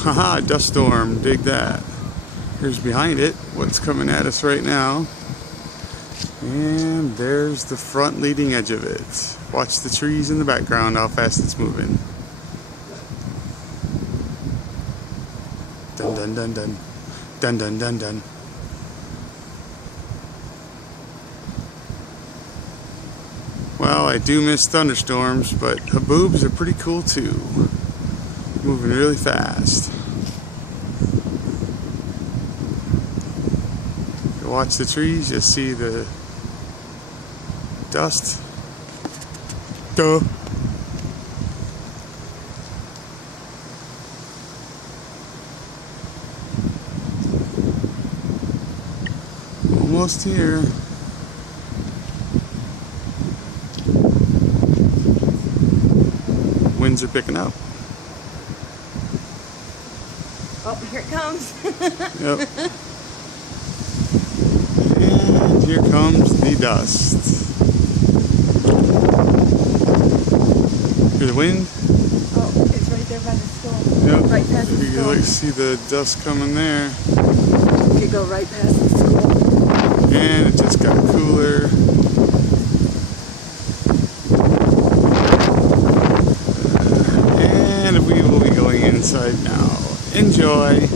Haha, dust storm, dig that. Here's behind it, what's coming at us right now. And there's the front leading edge of it. Watch the trees in the background, how fast it's moving. Dun dun dun dun. Dun dun dun dun. Well, I do miss thunderstorms, but haboobs are pretty cool too. Moving really fast. You watch the trees, you'll see the dust. Duh. Almost here. Winds are picking up. Oh, here it comes. Yep. And here comes the dust. Hear the wind? Oh, it's right there by the school. Yep. Right past the You school. can see the dust coming there. You could go right past the school. And it just got cooler. And we will be going inside now. Enjoy!